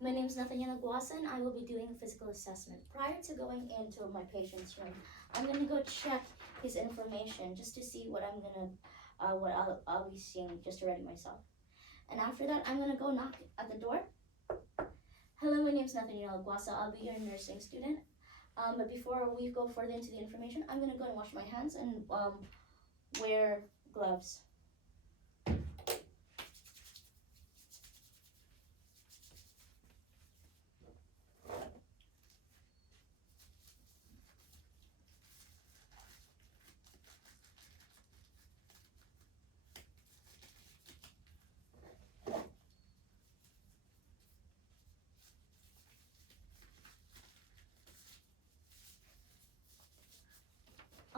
My name is Nathaniela Guasa and I will be doing a physical assessment. Prior to going into my patient's room, I'm gonna go check his information just to see what I'll be seeing just to ready myself. And after that, I'm gonna go knock at the door. Hello, my name is Nathaniela Guasa. I'll be your nursing student. But before we go further into the information, I'm gonna go and wash my hands and wear gloves.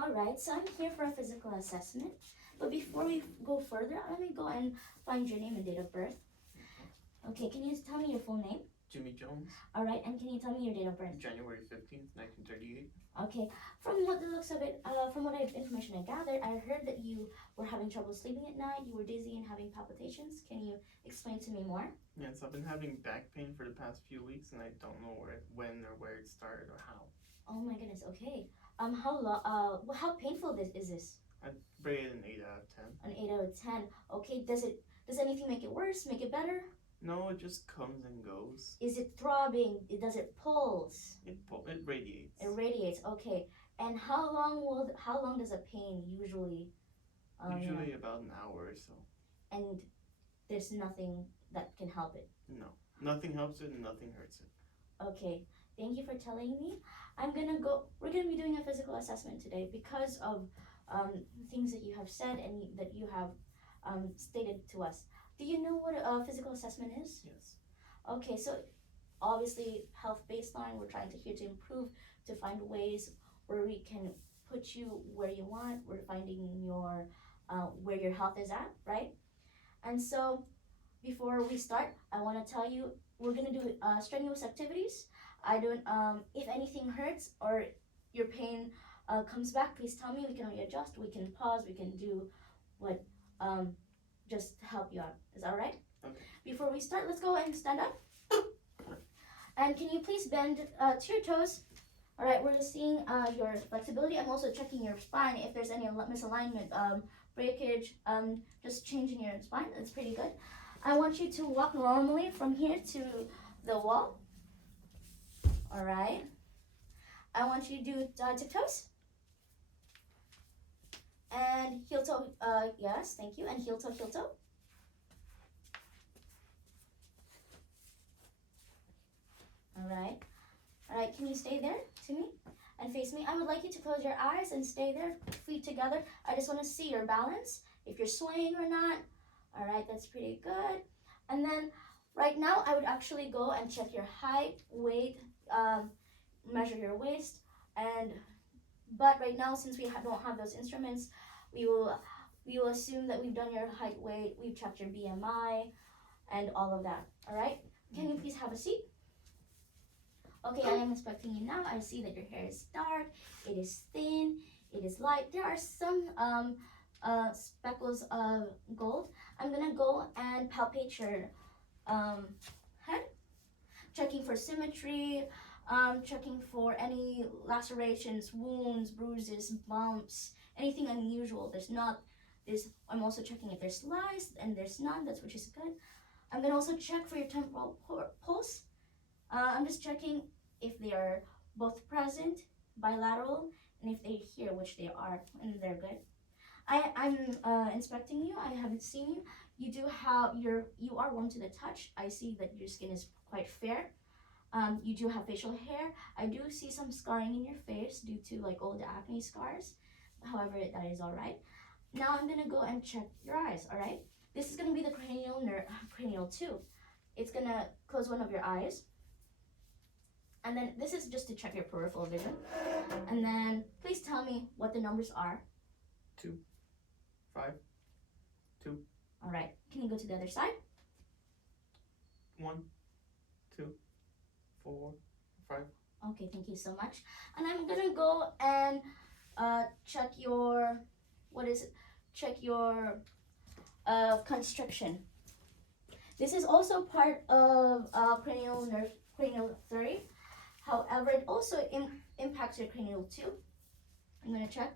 Alright, so I'm here for a physical assessment. But before we go further, let me go and find your name and date of birth. Okay, can you tell me your full name? Jimmy Jones. Alright, and can you tell me your date of birth? January 15th, 1938. Okay, from what the looks of it, from what information I gathered, I heard that you were having trouble sleeping at night, you were dizzy and having palpitations. Can you explain to me more? Yes, I've been having back pain for the past few weeks and I don't know when or where it started or how. Oh my goodness, okay. How painful is this? I'd rate it an 8 out of 10. An 8 out of 10. Okay, does anything make it worse, make it better? No, it just comes and goes. Is it throbbing? Does it pulse? It radiates. It radiates, okay. And how long does a pain usually? Usually about an hour or so. And there's nothing that can help it? No, nothing helps it and nothing hurts it. Okay, thank you for telling me. We're gonna be doing a physical assessment today because of things that you have said and that you have stated to us. Do you know what a physical assessment is? Yes. Okay, so obviously health baseline, we're trying to improve, to find ways where we can put you where you want. We're finding your where your health is at, right? And so before we start, I want to tell you we're gonna do strenuous activities. I don't if anything hurts or your pain comes back, please tell me. We can readjust, we can pause, we can do what just to help you out. Is that all right? Okay. Before we start, let's go and stand up. And can you please bend to your toes? All right, we're just seeing your flexibility. I'm also checking your spine if there's any misalignment, breakage, just changing your spine. That's pretty good. I want you to walk normally from here to the wall. All right. I want you to do tiptoes. And heel toe, yes, thank you. And heel toe, heel toe. All right, can you stay there to me and face me? I would like you to close your eyes and stay there, feet together. I just want to see your balance, if you're swaying or not. All right, that's pretty good. And then right now, I would actually go and check your height, weight, measure your waist, but right now, since we don't have those instruments, we will assume that we've done your height, weight, we've checked your BMI, and all of that. All right, can you please have a seat? Okay, I am inspecting you now. I see that your hair is dark, it is thin, it is light. There are some speckles of gold. I'm gonna go and palpate your head, checking for symmetry, checking for any lacerations, wounds, bruises, bumps, anything unusual. I'm also checking if there's lice, and there's none, that's which is good. I'm gonna also check for your temporal pulse. I'm just checking if they are both present, bilateral, and if they're here, which they are, and they're good. I'm inspecting you. I haven't seen you. You are warm to the touch. I see that your skin is quite fair. You do have facial hair. I do see some scarring in your face due to like old acne scars. However, that is all right. Now I'm gonna go and check your eyes. All right. This is gonna be the cranial 2. It's gonna close one of your eyes. And then this is just to check your peripheral vision. And then please tell me what the numbers are. 2, 5, 2. All right. Can you go to the other side? 1, 2, 4, 5. Okay, thank you so much. And I'm gonna go and check your constriction. This is also part of cranial theory. However, it also impacts your cranial too. I'm going to check.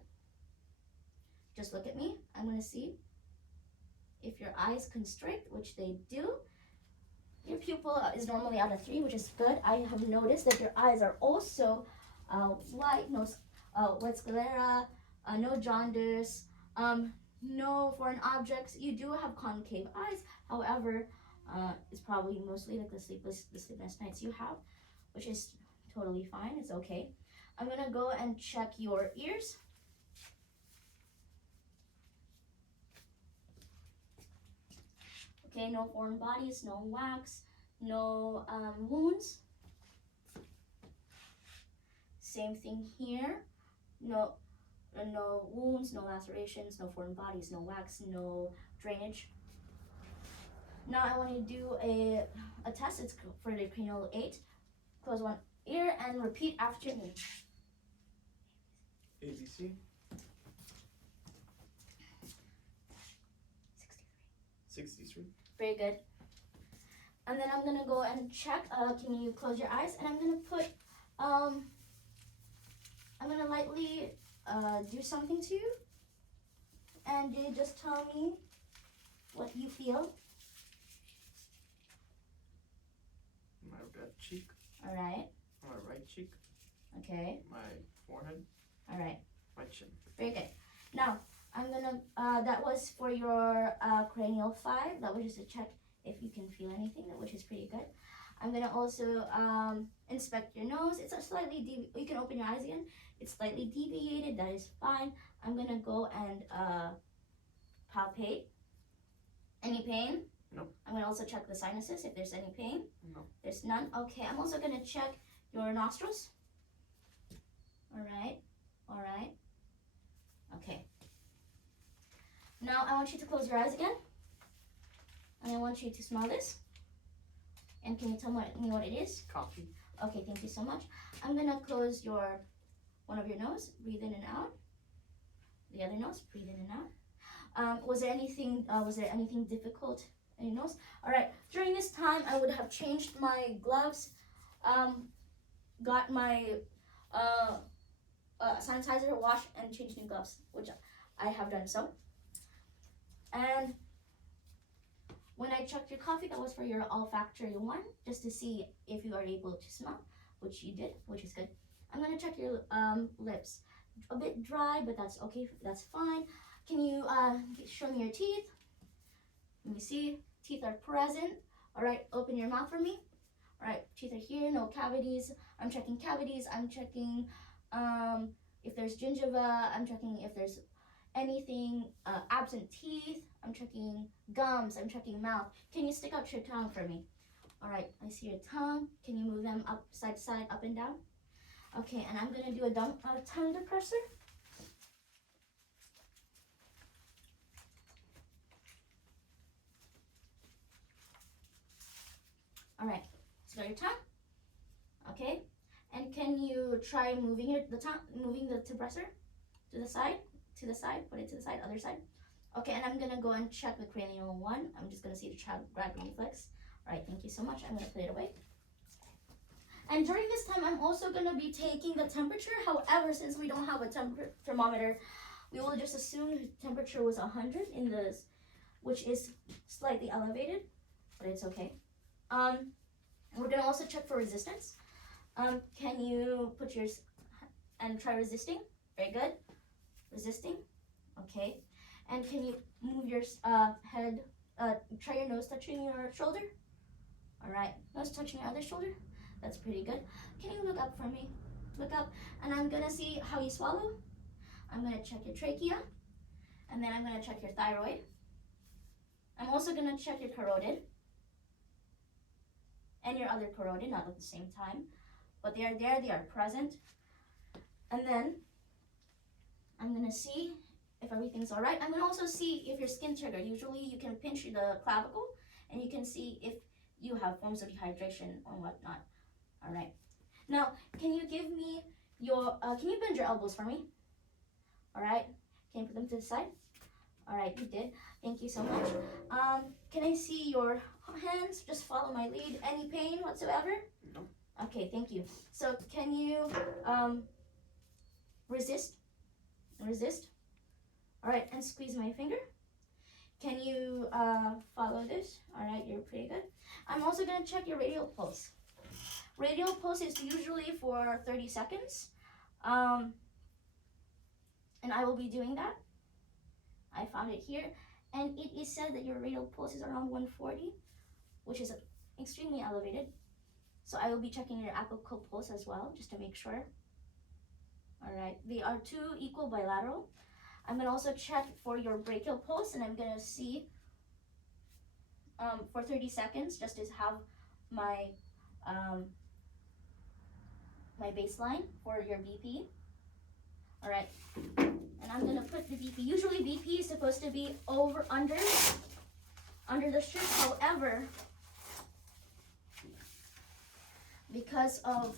Just look at me. I'm going to see if your eyes constrict, which they do. Your pupil is normally out of 3, which is good. I have noticed that your eyes are also white, no wet sclera, no jaundice, no foreign objects. You do have concave eyes. However, it's probably mostly like the sleepless nights you have, which is totally fine. It's okay. I'm gonna go and check your ears. Okay, no foreign bodies, no wax, no wounds. Same thing here. No wounds, no lacerations, no foreign bodies, no wax, no drainage. Now I want you to do a test. It's for the cranial 8. Close one ear and repeat after me. ABC. 63. Very good. And then I'm gonna go and check. Can you close your eyes? And I'm gonna put. I'm gonna lightly do something to you, and you just tell me what you feel. My left cheek. All right. My right cheek. Okay. My forehead. All right. My chin. Very good. Now I'm gonna. That was for your cranial 5. That was just to check if you can feel anything, which is pretty good. I'm gonna also inspect your nose. It's a slightly you can open your eyes again. It's slightly deviated. That is fine. I'm gonna go and palpate. Any pain? No. I'm gonna also check the sinuses if there's any pain. No. There's none. Okay. I'm also gonna check your nostrils. All right. All right. Okay. Now I want you to close your eyes again. And I want you to smell this. And can you tell me what it is? Coffee. Okay, thank you so much. I'm gonna close one of your nose. Breathe in and out. The other nose. Breathe in and out. Was there anything difficult in your nose? All right. During this time, I would have changed my gloves. Got my sanitizer, wash, and changed new gloves, which I have done so. And when I checked your coffee, that was for your olfactory 1, just to see if you are able to smell, which you did, which is good. I'm gonna check your lips. A bit dry, but that's okay, that's fine. Can you show me your teeth? Let me see, teeth are present. All right, open your mouth for me. All right, teeth are here, no cavities. I'm checking cavities, I'm checking if there's gingiva, I'm checking if there's anything absent teeth, I'm checking gums, I'm checking mouth. Can you stick out your tongue for me? All right, I see your tongue. Can you move them up, side to side, up and down? Okay, and I'm gonna do a tongue depressor. All right, so your tongue. Okay, and can you try moving the depressor to the side, put it to the side, other side. Okay, and I'm gonna go and check the cranial 1. I'm just gonna see the gravity reflex. All right, thank you so much. I'm gonna put it away. And during this time, I'm also gonna be taking the temperature. However, since we don't have a thermometer, we will just assume the temperature was 100 in this, which is slightly elevated, but it's okay. We're gonna also check for resistance. Can you put yours and try resisting? Very good. Resisting. Okay. And can you move your head, try your nose touching your shoulder? All right, nose touching your other shoulder. That's pretty good. Can you look up for me? Look up, and I'm gonna see how you swallow. I'm gonna check your trachea, and then I'm gonna check your thyroid. I'm also gonna check your carotid and your other carotid, not at the same time, but they are there, they are present. And then I'm gonna see if everything's all right. I'm gonna also see if your skin triggered. Usually you can pinch the clavicle and you can see if you have forms of dehydration or whatnot. All right. Now, can you give me your, can you bend your elbows for me? All right. Can you put them to the side? All right, you did. Thank you so much. Can I see your hands, just follow my lead. Any pain whatsoever? No. Okay, thank you. So can you resist? Resist. All right, and squeeze my finger. Can you follow this? All right, you're pretty good. I'm also gonna check your radial pulse. Radial pulse is usually for 30 seconds. And I will be doing that. I found it here. And it is said that your radial pulse is around 140, which is extremely elevated. So I will be checking your apical pulse as well, just to make sure. All right, they are two equal bilateral. I'm gonna also check for your brachial pulse, and I'm gonna see for 30 seconds, just to have my my baseline for your BP. All right, and I'm gonna put the BP. Usually BP is supposed to be under the strip. However, because of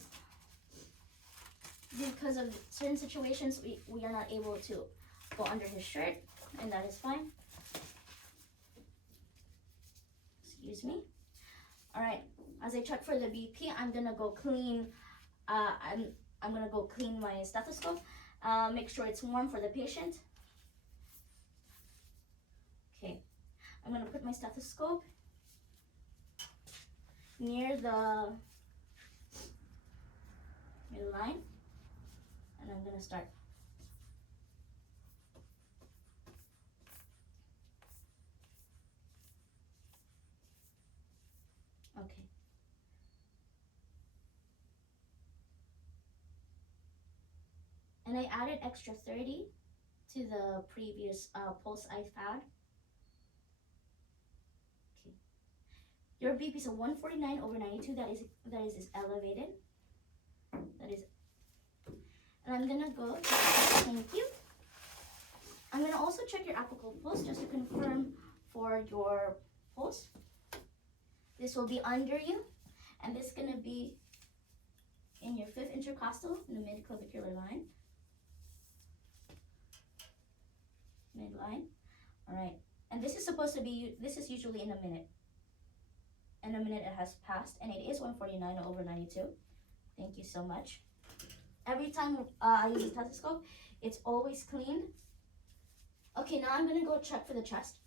certain situations, we are not able to go under his shirt, and that is fine. Excuse me. All right, as I check for the BP, I'm gonna go clean. I'm gonna go clean my stethoscope. Make sure it's warm for the patient. Okay, I'm gonna put my stethoscope near the line, and I'm gonna start. Okay. And I added extra 30 to the previous pulse I've had. Okay. Your BP is a 149/92. That is elevated. That is. And I'm gonna go. Thank you. I'm gonna also check your apical pulse just to confirm for your pulse. This will be under you, and this is gonna be in your 5th intercostal in the mid-clavicular line. Midline. All right, and this is supposed to be, this is usually in a minute. In a minute it has passed, and it is 149/92. Thank you so much. Every time I use a stethoscope, it's always cleaned. Okay, now I'm gonna go check for the chest.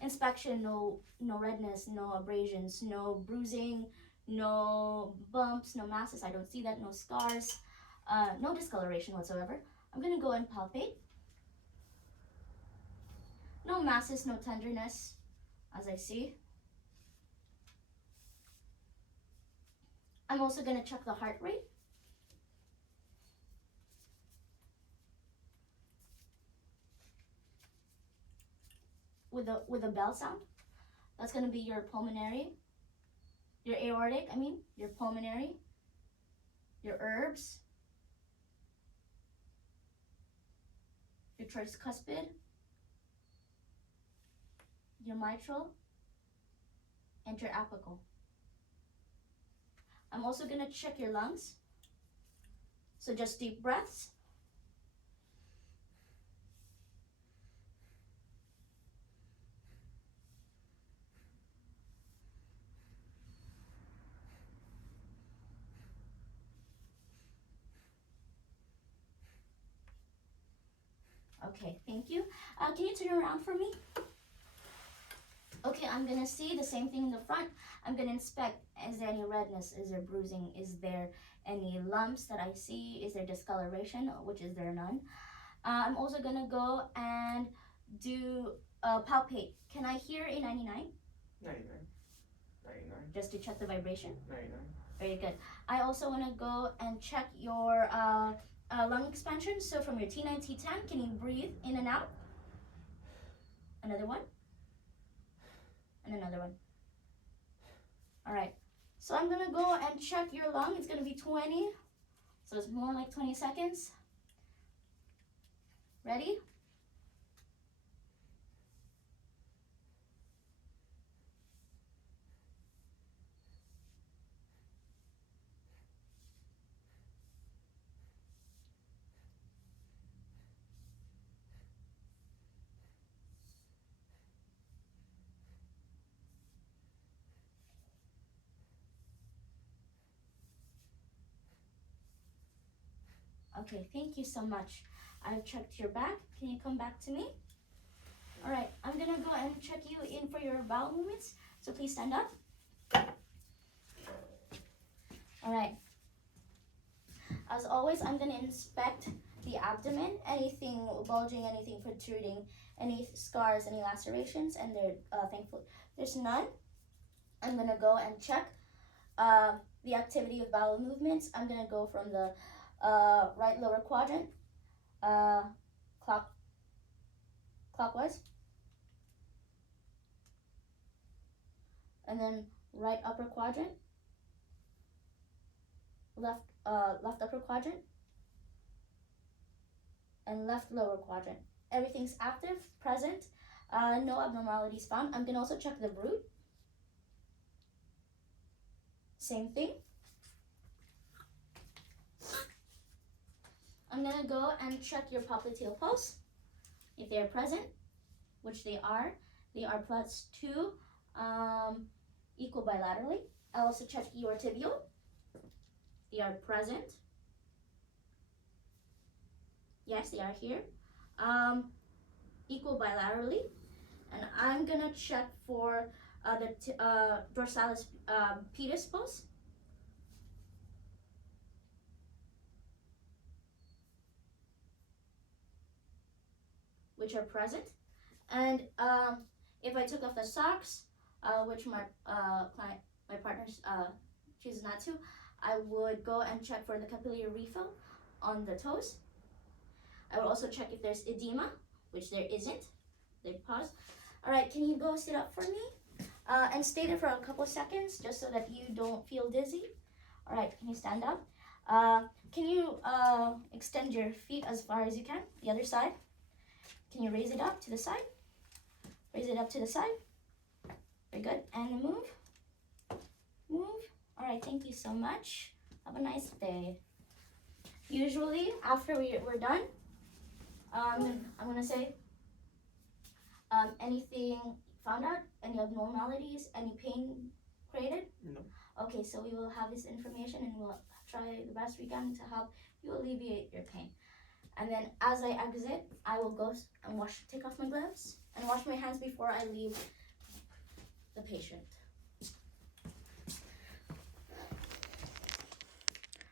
Inspection, no redness, no abrasions, no bruising, no bumps, no masses. I don't see that. No scars, no discoloration whatsoever. I'm gonna go and palpate. No masses, no tenderness, as I see. I'm also gonna check the heart rate. With a bell sound. That's gonna be your pulmonary, your aortic, your pulmonary, your herbs, your tricuspid, your mitral, and your apical. I'm also gonna check your lungs. So just deep breaths. Okay, thank you. Can you turn around for me? Okay, I'm gonna see the same thing in the front. I'm gonna inspect, is there any redness? Is there bruising? Is there any lumps that I see? Is there discoloration, which is there none? I'm also gonna go and do palpate. Can I hear a 99? 99. Just to check the vibration? 99. Very good. I also wanna go and check your lung expansion. So from your T9, T10, can you breathe in and out? Another one. And another one. All right. So I'm gonna go and check your lung. It's gonna be 20. So it's more like 20 seconds. Ready? Okay, thank you so much. I've checked your back. Can you come back to me? All right, I'm gonna go and check you in for your bowel movements. So please stand up. All right. As always, I'm gonna inspect the abdomen, anything bulging, anything protruding, any scars, any lacerations, and thankfully there's none. I'm gonna go and check the activity of bowel movements. I'm gonna go from the right lower quadrant, clockwise, and then right upper quadrant, left upper quadrant, and left lower quadrant. Everything's active, present, no abnormalities found. I'm gonna also check the root. Same thing. I'm gonna go and check your popliteal pulse. If they're present, which they are +2, equal bilaterally. I'll also check your tibial. They are present. Yes, they are here. Equal bilaterally. And I'm gonna check for the dorsalis pedis pulse, which are present. And if I took off the socks, which my partner chooses not to, I would go and check for the capillary refill on the toes. I will also check if there's edema, which there isn't. They pause. All right, can you go sit up for me? And stay there for a couple seconds, just so that you don't feel dizzy. All right, can you stand up? Can you extend your feet as far as you can, the other side? Can you raise it up to the side? Raise it up to the side. Very good. And move. Move. All right, thank you so much. Have a nice day. Usually, after we're done, I'm going to say anything found out, any abnormalities, any pain created? No. Okay, so we will have this information and we'll try the best we can to help you alleviate your pain. And then as I exit, I will go and take off my gloves and wash my hands before I leave the patient.